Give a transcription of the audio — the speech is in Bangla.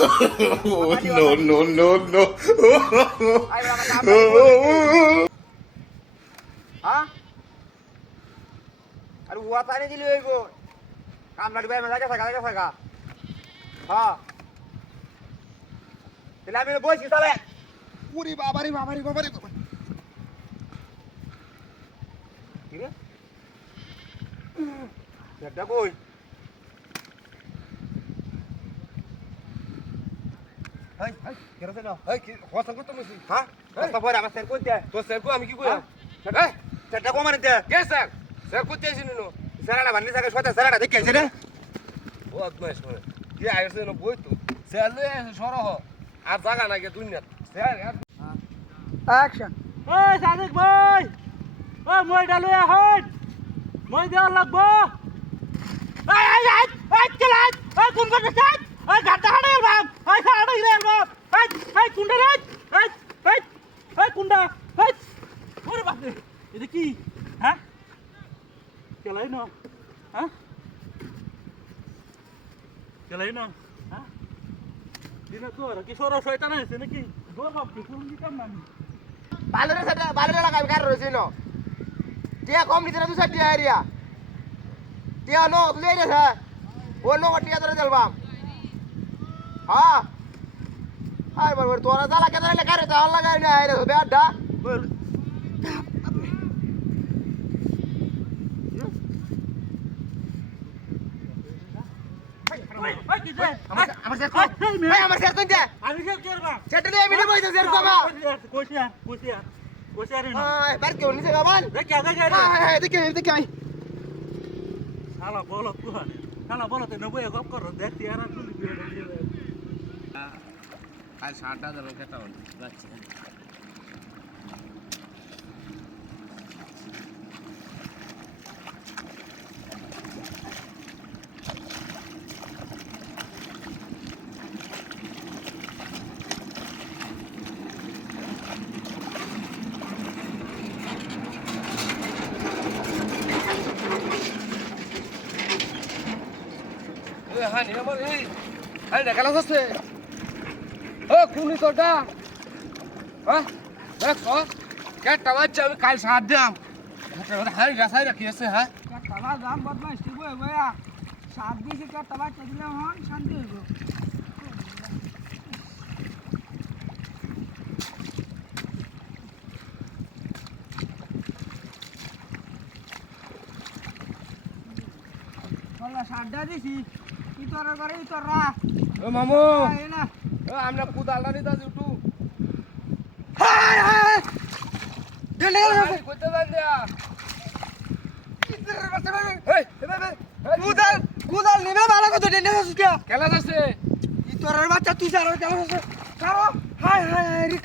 No, no, no, no. হ্যাঁ আর উয়া পানি দিলে হইব কামলা দিবে মেলা গেছে গা হ্যাঁ তাহলে আমি বসি তাহলে উরি বাবারি বাবারি বাবারি কি রে এটা কই হাই হাই কেরো না এই কি হসন করতে মছি হ্যাঁ রাস্তা পরে আমার স্যার কোন দে তো স্যার কো আমি কি কইয়া এই সেটা কো মানে দে কে স্যার স্যার কইতে আসিনি নো স্যারটা বান্দি থাকে সোটা স্যারটা দেখেছে রে ও আদমাইশ মানে কি আইছে না বই তো স্যার লই আসে সরহ আর জায়গা নাই কে দুনিয়া স্যার অ্যাকশন ওই সাদিক ভাই ওই মই ডালু এখন মই দেওয়া লাগবো এই এই এই এই চলাই এই কোন কোন সাইড এই গাড়টা হাড়ে বাম এই হাড়ে রে বাম এই এই কুন্ডা রে এই এই এই কুন্ডা এই ওরে বাপ রে এটা কি হ্যাঁ চলাই না হ্যাঁ চলাই না হ্যাঁ দিনা তো আর কি সরো শয়তান আছে নাকি দৌড় বাপ কি কোন দিতাম না বালরে সেটা বালরে লাগাই কার রইছে ন টিয়া কম নিতে না তুই টিয়া এরিয়া টিয়া নো তুই রে স্যার ও নো টিয়া ধরে দেলবাম হ্যাঁ আই বল তোরা জালা কে ধরে কারে তা লাগাই না আইরে বেডা আমার স্যার কই ভাই আমার স্যার কই দে আমি কি করবা সেটা নিয়ে আমি বইতে স্যার কমা কোশিয়া রে আয় বার কেউ নিছে বাবান দেখে দেখে হ্যাঁ দেখে আই শালা বলো কোন শালা বলো তে নবয়ে গপ করো দেখতি আর তুই আর সাতটা ধরো কেটা যাচ্ছে হ্যাঁ নি আমার এই আরে দেখালা আছে ও কোনি তোটা হ্যাঁ দেখো কেটা বাচ্চা আমি কাল সাত দিলাম হাই রাসাই রাখি আছে হ্যাঁ টাকা দাম বদমাইশ ঠিক হয়ে ভাইয়া সাত দিয়েছি টাকা দিলাম হন শান্তি হইব বলা সাতটা দিছি কি তোর করে তোরা ও মামু এই না ও আমরা কুদালটা নিতে আছি উঠু হাই হাই ডেলে কইতে যান দিয়া ইতরে বাসে ভাই এই ভাই কুদাল কুদাল নিবে ভালো কত ডেলে আছে খেলা আছে ই তোর বাচ্চা তুই যারা কেমন আছে কারো হাই হাই রে